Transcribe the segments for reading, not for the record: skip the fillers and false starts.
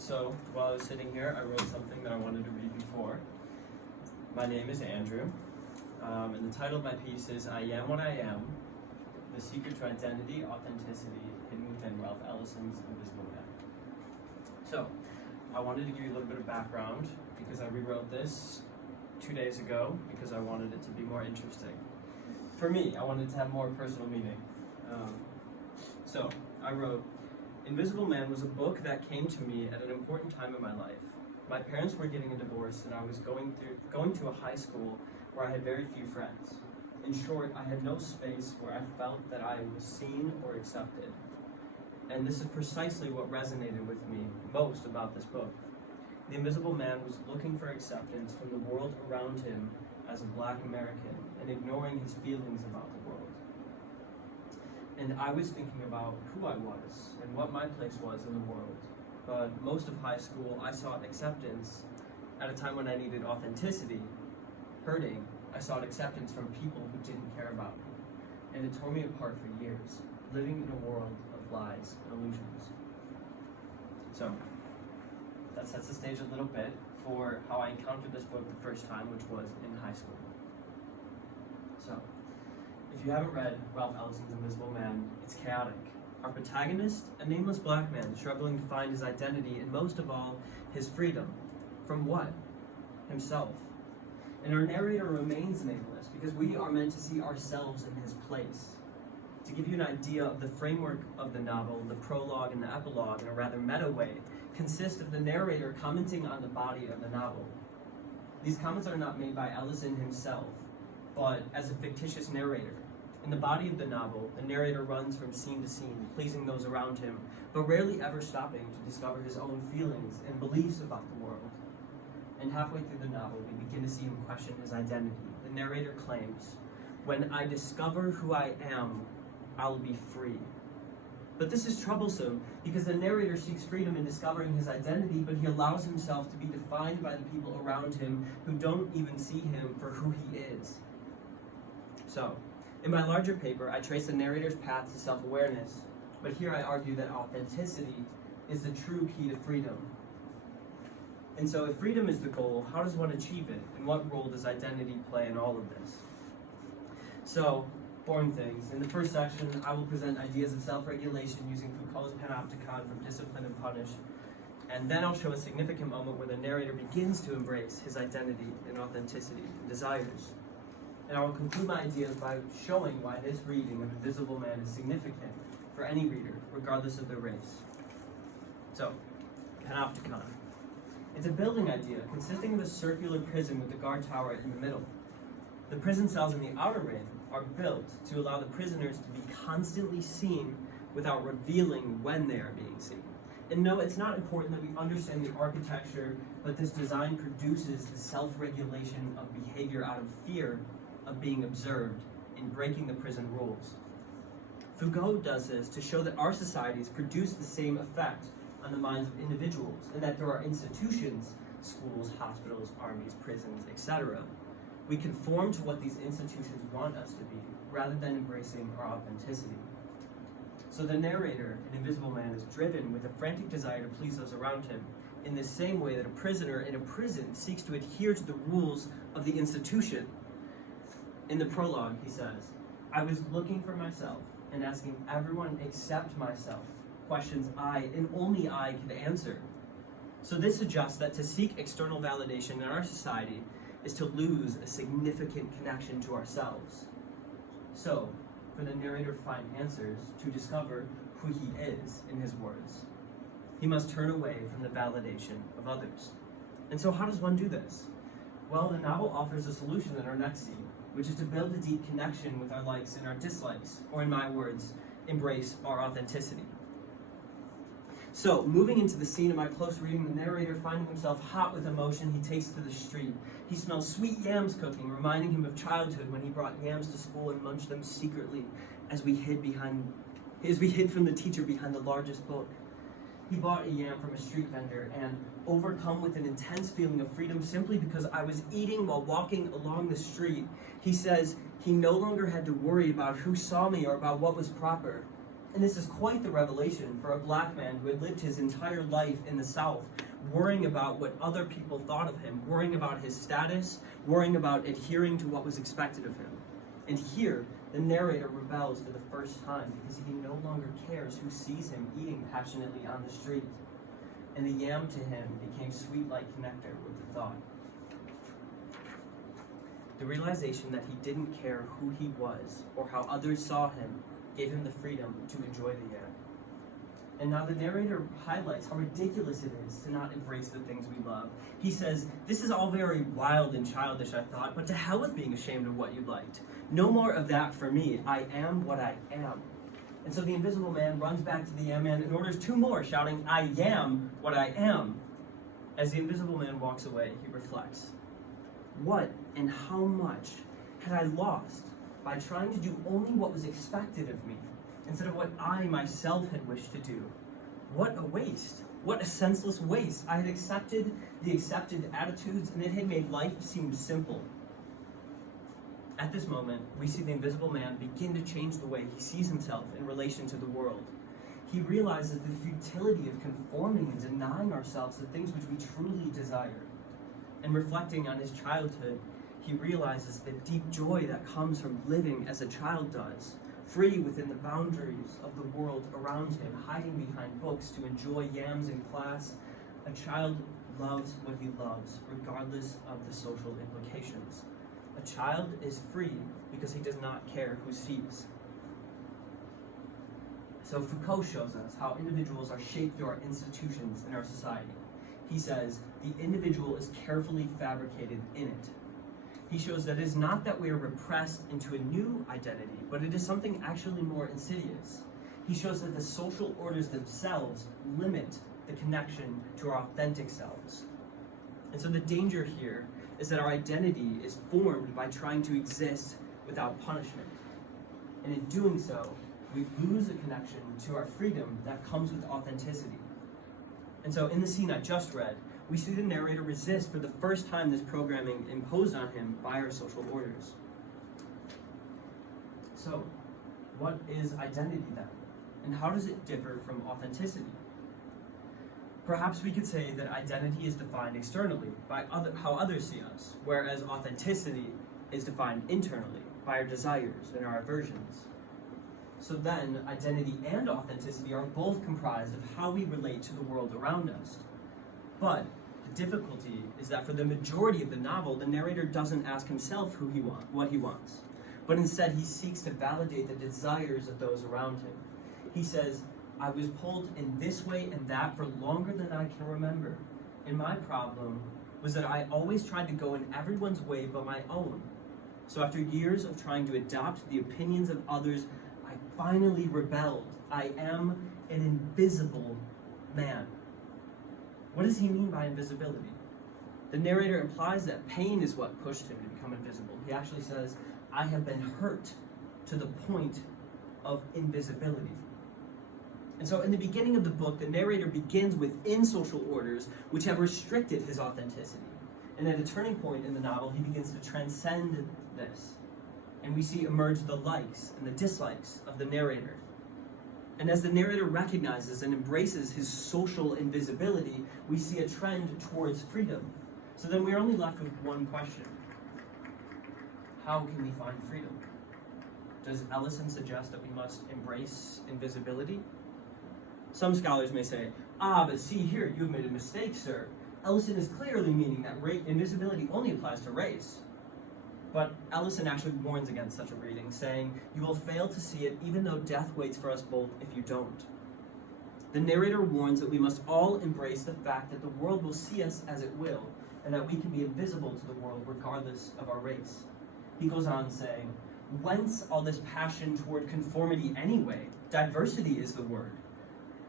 So while I was sitting here, I wrote something that I wanted to read before. My name is Andrew, and the title of my piece is I Am What I Am, The Secret to Identity, Authenticity, Hidden Within Ralph Ellison's Invisible Man. So, I wanted to give you a little bit of background because I rewrote this 2 days ago because I wanted it to be more interesting. For me, I wanted to have more personal meaning. So, I wrote, Invisible Man was a book that came to me at an important time in my life. My parents were getting a divorce and I was going to a high school where I had very few friends. In short, I had no space where I felt that I was seen or accepted. And this is precisely what resonated with me most about this book. The Invisible Man was looking for acceptance from the world around him as a Black American and ignoring his feelings about the world. And I was thinking about who I was and what my place was in the world. But most of high school, I sought acceptance at a time when I needed authenticity, hurting. I sought acceptance from people who didn't care about me. And it tore me apart for years, living in a world of lies and illusions. So, that sets the stage a little bit for how I encountered this book the first time, which was in high school. So, if you haven't read Ralph Ellison's Invisible Man, it's chaotic. Our protagonist, a nameless Black man struggling to find his identity and most of all, his freedom. From what? Himself. And our narrator remains nameless because we are meant to see ourselves in his place. To give you an idea of the framework of the novel, the prologue and the epilogue in a rather meta way consist of the narrator commenting on the body of the novel. These comments are not made by Ellison himself, but as a fictitious narrator. In the body of the novel, the narrator runs from scene to scene, pleasing those around him, but rarely ever stopping to discover his own feelings and beliefs about the world. And halfway through the novel, we begin to see him question his identity. The narrator claims, "When I discover who I am, I'll be free." But this is troublesome because the narrator seeks freedom in discovering his identity, but he allows himself to be defined by the people around him who don't even see him for who he is. So, in my larger paper, I trace the narrator's path to self-awareness, but here I argue that authenticity is the true key to freedom. And so if freedom is the goal, how does one achieve it? And what role does identity play in all of this? So, boring things. In the first section, I will present ideas of self-regulation using Foucault's panopticon from Discipline and Punish. And then I'll show a significant moment where the narrator begins to embrace his identity and authenticity and desires. And I will conclude my ideas by showing why this reading of Invisible Man is significant for any reader, regardless of their race. So, panopticon. It's a building idea consisting of a circular prison with the guard tower in the middle. The prison cells in the outer ring are built to allow the prisoners to be constantly seen without revealing when they are being seen. And no, it's not important that we understand the architecture, but this design produces the self-regulation of behavior out of fear of being observed in breaking the prison rules. Foucault does this to show that our societies produce the same effect on the minds of individuals, and that there are institutions, schools, hospitals, armies, prisons, etc. We conform to what these institutions want us to be, rather than embracing our authenticity. So the narrator, an Invisible Man, is driven with a frantic desire to please those around him, in the same way that a prisoner in a prison seeks to adhere to the rules of the institution. In the prologue, he says, "I was looking for myself and asking everyone except myself questions I and only I could answer." So this suggests that to seek external validation in our society is to lose a significant connection to ourselves. So, for the narrator to find answers, to discover who he is, in his words, he must turn away from the validation of others. And so how does one do this? Well, the novel offers a solution in our next scene, which is to build a deep connection with our likes and our dislikes, or in my words, embrace our authenticity. So, moving into the scene of my close reading, the narrator, finding himself hot with emotion, he takes to the street. He smells sweet yams cooking, reminding him of childhood when he brought yams to school and munched them secretly as we hid from the teacher behind the largest book. He bought a yam from a street vendor and, overcome with an intense feeling of freedom simply because I was eating while walking along the street, he says he no longer had to worry about who saw me or about what was proper. And this is quite the revelation for a black man who had lived his entire life in the South, worrying about what other people thought of him, worrying about his status, worrying about adhering to what was expected of him. And here, the narrator rebels for the first time because he no longer cares who sees him eating passionately on the street. And the yam to him became sweet like nectar with the thought. The realization that he didn't care who he was or how others saw him gave him the freedom to enjoy the yam. And now the narrator highlights how ridiculous it is to not embrace the things we love. He says, this is all very wild and childish, I thought, but to hell with being ashamed of what you liked. No more of that for me. I am what I am. And so the invisible man runs back to the yam man and orders two more, shouting, I am what I am. As the invisible man walks away, he reflects, what and how much had I lost by trying to do only what was expected of me, instead of what I myself had wished to do? What a waste. What a senseless waste. I had accepted the accepted attitudes, and it had made life seem simple. At this moment, we see the invisible man begin to change the way he sees himself in relation to the world. He realizes the futility of conforming and denying ourselves the things which we truly desire. And reflecting on his childhood, he realizes the deep joy that comes from living as a child does, free within the boundaries of the world around him, hiding behind books to enjoy yams in class. A child loves what he loves, regardless of the social implications. A child is free because he does not care who sees. So Foucault shows us how individuals are shaped through our institutions in our society. He says, the individual is carefully fabricated in it. He shows that it is not that we are repressed into a new identity, but it is something actually more insidious. He shows that the social orders themselves limit the connection to our authentic selves. And so the danger here is that our identity is formed by trying to exist without punishment. And in doing so, we lose a connection to our freedom that comes with authenticity. And so in the scene I just read, we see the narrator resist for the first time this programming imposed on him by our social orders. So, what is identity then? And how does it differ from authenticity? Perhaps we could say that identity is defined externally by how others see us, whereas authenticity is defined internally by our desires and our aversions. So then, identity and authenticity are both comprised of how we relate to the world around us. But the difficulty is that for the majority of the novel, the narrator doesn't ask himself what he wants, but instead he seeks to validate the desires of those around him. He says, I was pulled in this way and that for longer than I can remember. And my problem was that I always tried to go in everyone's way but my own. So after years of trying to adopt the opinions of others, I finally rebelled. I am an invisible man. What does he mean by invisibility? The narrator implies that pain is what pushed him to become invisible. He actually says, I have been hurt to the point of invisibility. And so in the beginning of the book, the narrator begins within social orders which have restricted his authenticity. And at a turning point in the novel, he begins to transcend this. And we see emerge the likes and the dislikes of the narrator. And as the narrator recognizes and embraces his social invisibility, we see a trend towards freedom. So then we're only left with one question. How can we find freedom? Does Ellison suggest that we must embrace invisibility? Some scholars may say, but see here, you have made a mistake, sir. Ellison is clearly meaning that invisibility only applies to race. But Ellison actually warns against such a reading, saying, you will fail to see it even though death waits for us both if you don't. The narrator warns that we must all embrace the fact that the world will see us as it will, and that we can be invisible to the world regardless of our race. He goes on saying, whence all this passion toward conformity anyway? Diversity is the word.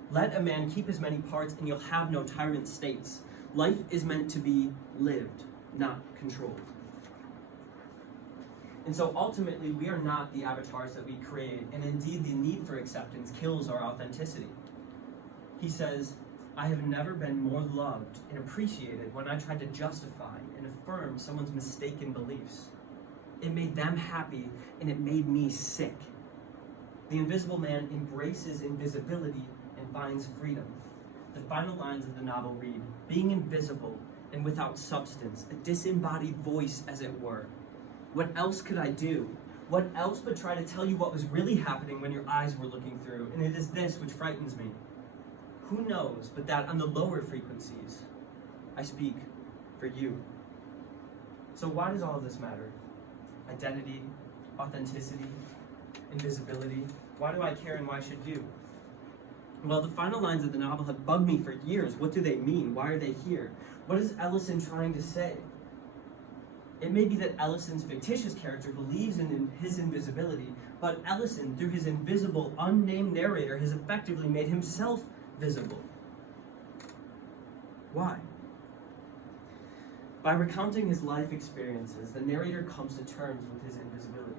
Let a man keep his many parts and you'll have no tyrant states. Life is meant to be lived, not controlled. And so ultimately, we are not the avatars that we create, and indeed the need for acceptance kills our authenticity. He says, I have never been more loved and appreciated when I tried to justify and affirm someone's mistaken beliefs. It made them happy, and it made me sick. The invisible man embraces invisibility and finds freedom. The final lines of the novel read, being invisible and without substance, a disembodied voice as it were. What else could I do? What else but try to tell you what was really happening when your eyes were looking through? And it is this which frightens me. Who knows but that on the lower frequencies, I speak for you. So why does all of this matter? Identity, authenticity, invisibility. Why do I care and why should you? Well, the final lines of the novel have bugged me for years. What do they mean? Why are they here? What is Ellison trying to say? It may be that Ellison's fictitious character believes in his invisibility, but Ellison, through his invisible, unnamed narrator, has effectively made himself visible. Why? By recounting his life experiences, the narrator comes to terms with his invisibility.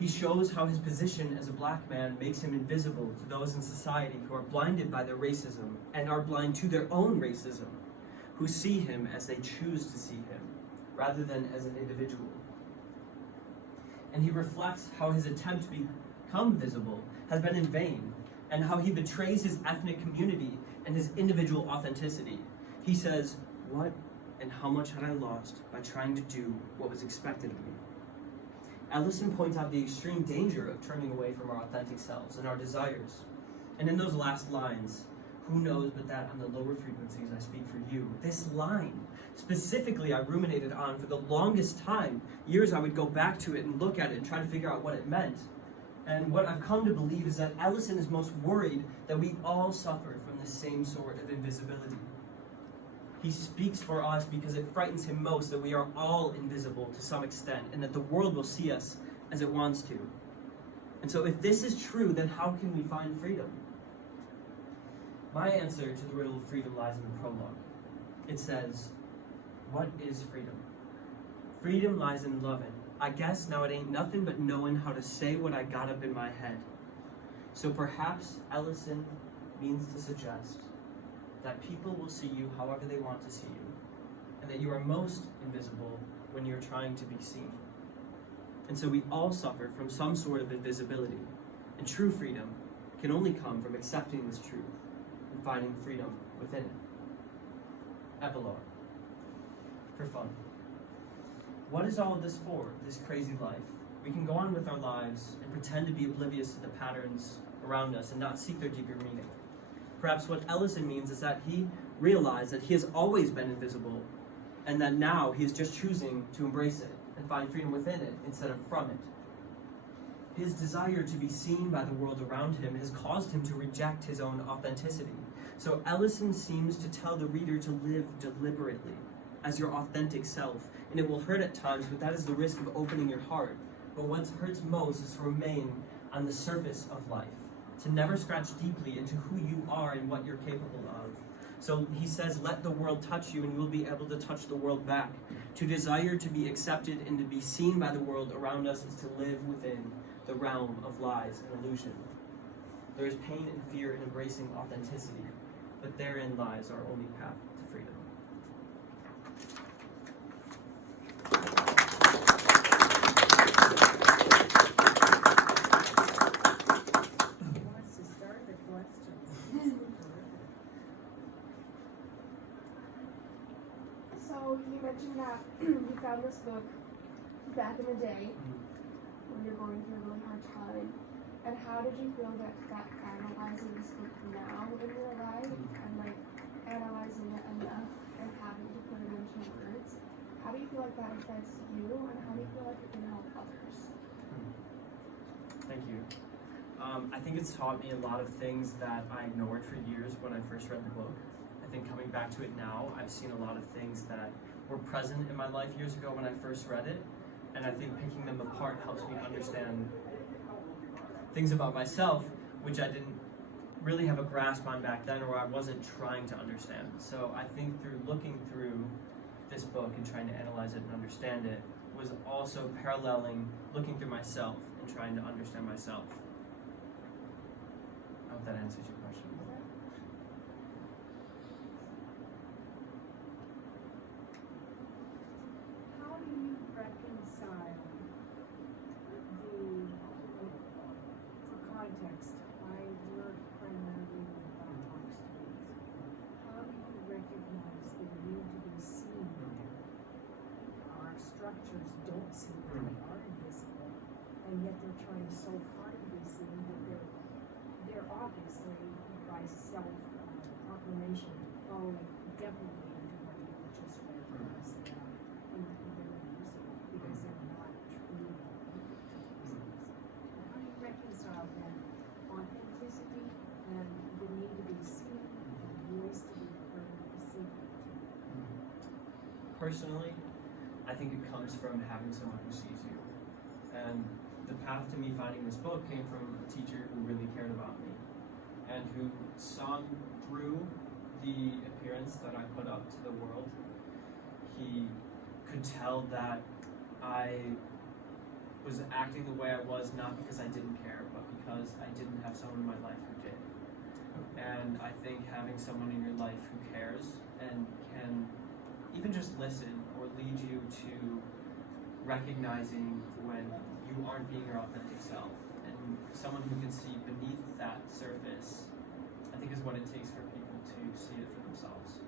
He shows how his position as a black man makes him invisible to those in society who are blinded by their racism and are blind to their own racism, who see him as they choose to see him, rather than as an individual. And he reflects how his attempt to become visible has been in vain, and how he betrays his ethnic community and his individual authenticity. He says, "What and how much had I lost by trying to do what was expected of me?" Ellison points out the extreme danger of turning away from our authentic selves and our desires. And in those last lines, who knows but that on the lower frequencies I speak for you. This line, specifically, I ruminated on for the longest time. Years I would go back to it and look at it and try to figure out what it meant. And what I've come to believe is that Ellison is most worried that we all suffer from the same sort of invisibility. He speaks for us because it frightens him most that we are all invisible to some extent and that the world will see us as it wants to. And so if this is true, then how can we find freedom? My answer to the riddle of freedom lies in the prologue. It says, what is freedom? Freedom lies in loving. I guess now it ain't nothing but knowing how to say what I got up in my head. So perhaps Ellison means to suggest that people will see you however they want to see you, and that you are most invisible when you're trying to be seen. And so we all suffer from some sort of invisibility, and true freedom can only come from accepting this truth and finding freedom within it. Epilogue. For fun. What is all of this for, this crazy life? We can go on with our lives and pretend to be oblivious to the patterns around us and not seek their deeper meaning. Perhaps what Ellison means is that he realized that he has always been invisible, and that now he is just choosing to embrace it and find freedom within it instead of from it. His desire to be seen by the world around him has caused him to reject his own authenticity. So Ellison seems to tell the reader to live deliberately as your authentic self, and it will hurt at times, but that is the risk of opening your heart. But what hurts most is to remain on the surface of life, to never scratch deeply into who you are and what you're capable of. So he says, let the world touch you and you will be able to touch the world back. To desire to be accepted and to be seen by the world around us is to live within the realm of lies and illusion. There is pain and fear in embracing authenticity, but therein lies our only path to freedom. So you mentioned that you found this book back in the day when you're going through a really hard time. And how did you feel that analyzing this book now in your life and like analyzing it enough and having to put it into words, how do you feel like that affects you and how do you feel like it can help others? Thank you. I think it's taught me a lot of things that I ignored for years when I first read the book. I think coming back to it now, I've seen a lot of things that were present in my life years ago when I first read it, and I think picking them apart helps me understand things about myself which I didn't really have a grasp on back then, or I wasn't trying to understand. So I think through looking through this book and trying to analyze it and understand it was also paralleling looking through myself and trying to understand myself. I hope that answers your question. How do you reconcile the others don't see that they are invisible, and yet they're trying so hard to be seen that they're obviously by self proclamation falling definitely into what you just read as they're invisible because they're not truly themselves. How do you reconcile that authenticity and the need to be seen, the voice to be heard, the secret? Personally, I think it comes from having someone who sees you. And the path to me finding this book came from a teacher who really cared about me and who saw through the appearance that I put up to the world. He could tell that I was acting the way I was not because I didn't care, but because I didn't have someone in my life who did. And I think having someone in your life who cares and can even just listen or lead you to recognizing when you aren't being your authentic self, and someone who can see beneath that surface, I think is what it takes for people to see it for themselves.